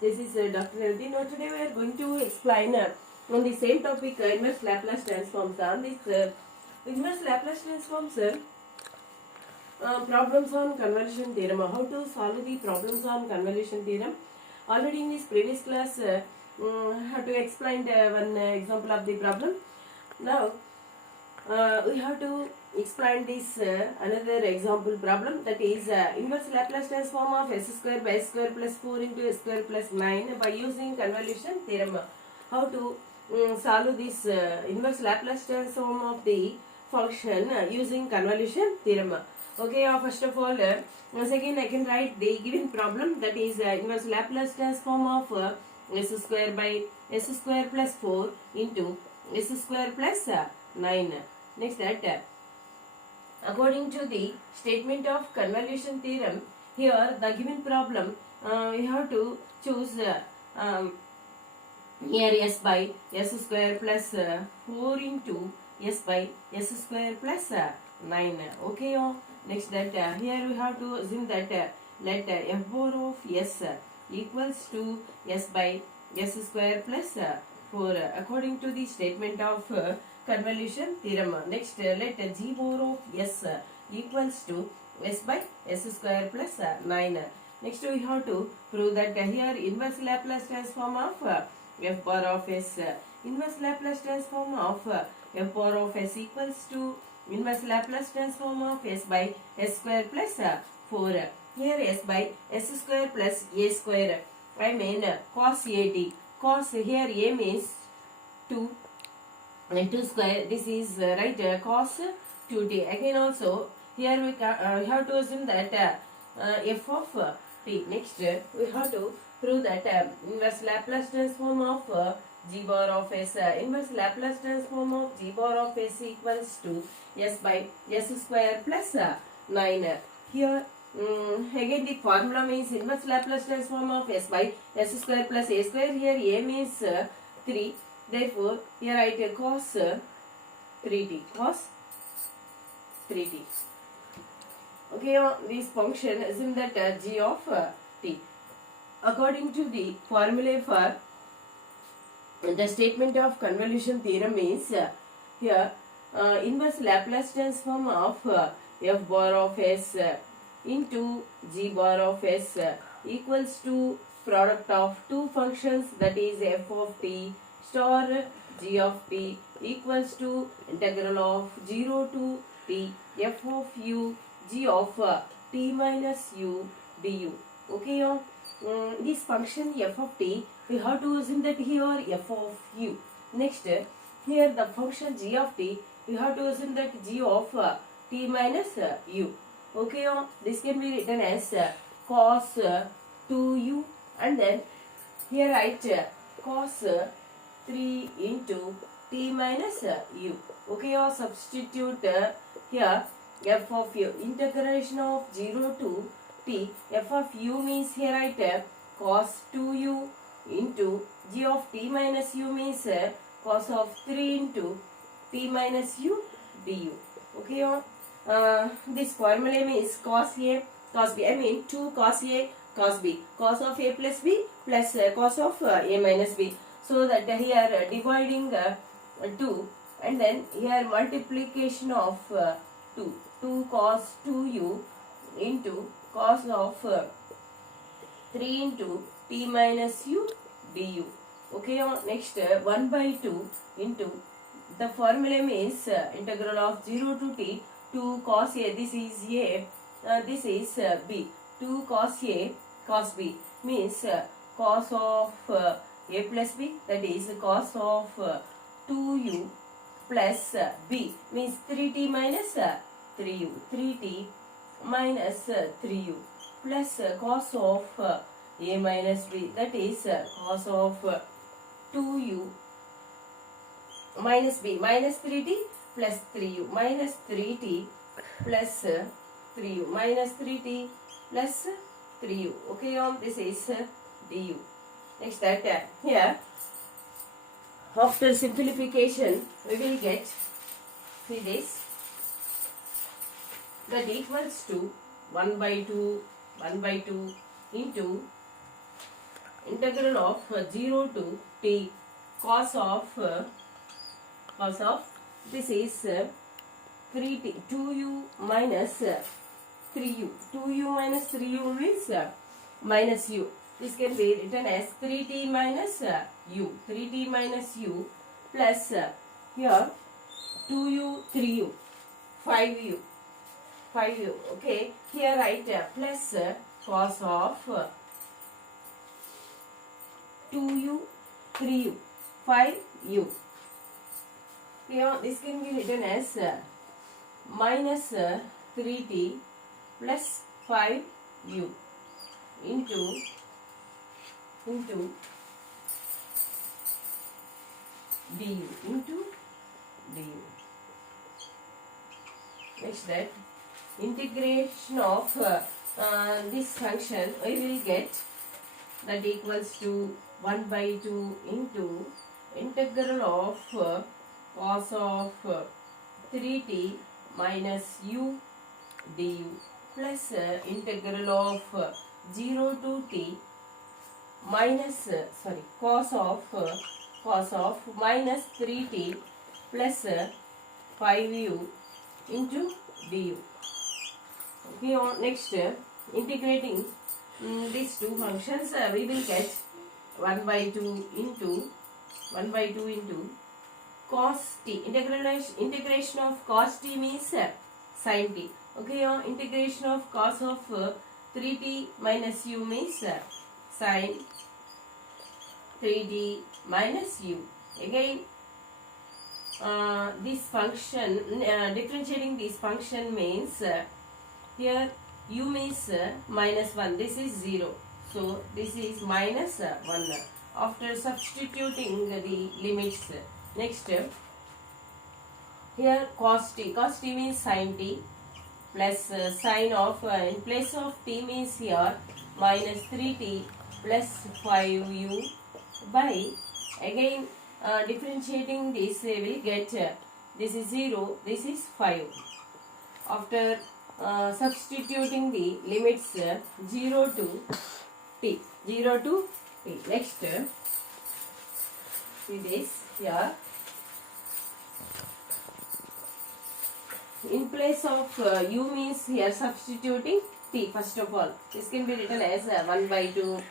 This is Dr. Reddy. Now today we are going to explain on the same topic inverse Laplace transforms. On this inverse Laplace transforms problems on convolution theorem. How to solve the problems on convolution theorem? Already in this previous class, how to explain one example of the problem. Now we have to explain this another example problem, that is inverse Laplace transform of s square by s square plus 4 into s square plus 9 by using convolution theorem. How to solve this inverse Laplace transform of the function using convolution theorem. Okay, first of all, once again I can write the given problem, that is inverse Laplace transform of s square by s square plus 4 into s square plus 9. Next, that according to the statement of convolution theorem, here the given problem we have to choose here s by s square plus 4 into s by s square plus 9. Okay, next, that here we have to assume that let f bar of s equals to s by s square plus 4 according to the statement of convolution theorem. Next, let g bar of s equals to s by s square plus 9. Next, we have to prove that here inverse Laplace transform of f bar of s. Inverse Laplace transform of f bar of s equals to inverse Laplace transform of s by s square plus 4. Here s by s square plus a square, I mean cos a t. Cos, here a means 2 and 2 square, this is right cos 2t. Again also here we have to assume that f of t. Next, we have to prove that inverse Laplace transform of g bar of s. Inverse Laplace transform of g bar of s equals to s by s square plus 9. Here again the formula means inverse Laplace transform of s by s square plus a square. Here a means 3. Therefore, here I take cos 3t. Cos 3t. Okay, this function assume that g of t. According to the formula for the statement of convolution theorem is here inverse Laplace transform of f bar of s into g bar of s equals to product of two functions, that is f of t star g of t equals to integral of 0 to t f of u g of t minus u du. Okay, this function f of t, we have to assume that here f of u. Next, here the function g of t, we have to assume that g of t minus u. Okay, this can be written as cos 2u, and then here write cos 3 into t minus u. Okay, substitute here f of u, integration of 0 to t, f of u means here write cos 2u into g of t minus u means cos of 3 into t minus u du. Okay, this formula means cos a cos b, I mean 2 cos a cos b, cos of a plus b plus cos of a minus b. So that here dividing 2, and then here multiplication of 2 cos 2u into cos of 3 into t minus u du. Okay, next 1 by 2 into the formula means integral of 0 to t 2 cos a, this is a, this is b, 2 cos a cos b means cos of a plus b, that is cos of 2u plus b means 3t minus 3u, 3t minus 3u plus cos of a minus b, that is cos of 2u minus b minus 3t plus 3u minus 3t plus 3u minus 3t plus 3u. Okay, this is du. Next, that here after simplification we will get, see this, that equals to 1 by 2 into integral of 0 to t cos of this is 3t 2u minus 3u. 2u minus 3u means minus u. This can be written as 3t minus u. 3t minus u plus here 2u 3u 5u 5u. Okay, here write plus cos of 2u 3u 5u. Here this can be written as minus 3t plus 5u into du into du. Next, that integration of this function we will get that equals to 1 by 2 into integral of cos of 3t minus u du plus integral of 0 to t minus cos of minus 3t plus 5u into du. Okay, next integrating these two functions we will get 1 by 2 into cos t. Integration of cos t means sin t. Okay, integration of cos of 3t minus u means sin 3t minus u. Again, this function differentiating this function means here u means minus 1. This is 0. So this is minus 1. After substituting the limits, next here cos t. Cos t means sin t plus sin of in place of t means here minus 3t plus 5u by again differentiating this we will get this is 0, this is 5. After substituting the limits 0 to t. Next, see this here. In place of u means here substituting t. First of all, this can be written as 1 by 2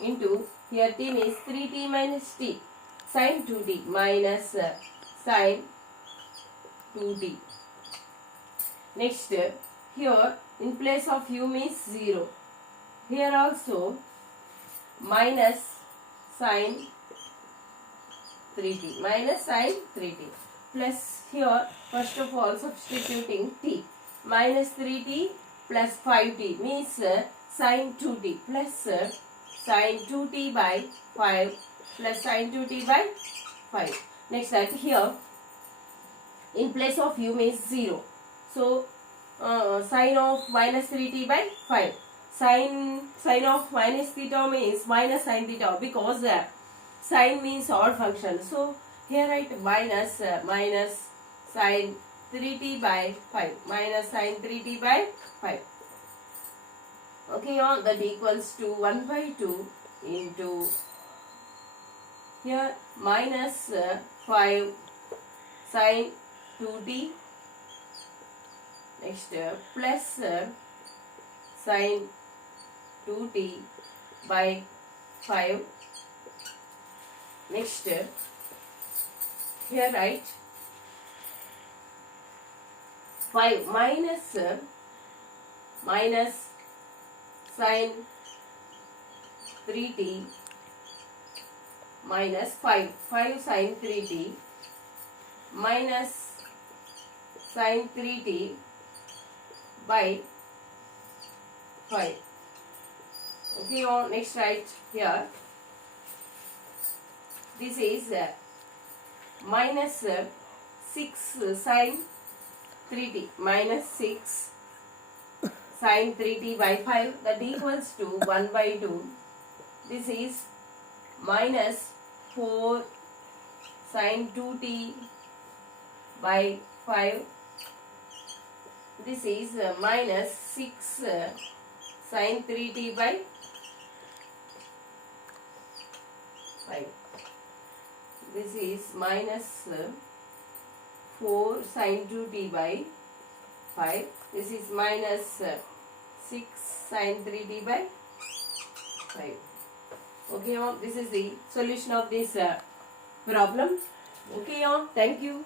into here t means 3t minus t sin 2t minus sin 2t. Next, here in place of u means 0. Here also minus sin 3t plus here first of all substituting t minus 3t plus 5t means sin 2t plus sin 2t by 5 plus sin 2t by 5. Next, that here in place of u means 0. So sin of minus 3t by 5. Sin of minus theta means minus sin theta because sin means odd function. So here write minus sin 3t by 5 minus sin 3t by 5. Okay, that equals to 1 by 2 into here minus 5 sin 2t. Next, plus sin 2t by 5. Next, here write 5 minus sin 3t minus 5 sin 3t minus sin 3t by 5. Okay, next write here this is minus 6 sin 3t minus 6 sin 3t by 5 that equals to 1 by 2. This is minus 4 sin 2t by 5. This is minus 6 sin 3t by 5. This is minus 4 sin 2t by 5. This is minus 6 sin 3t by 5. Okay, this is the solution of this problem. Okay, thank you.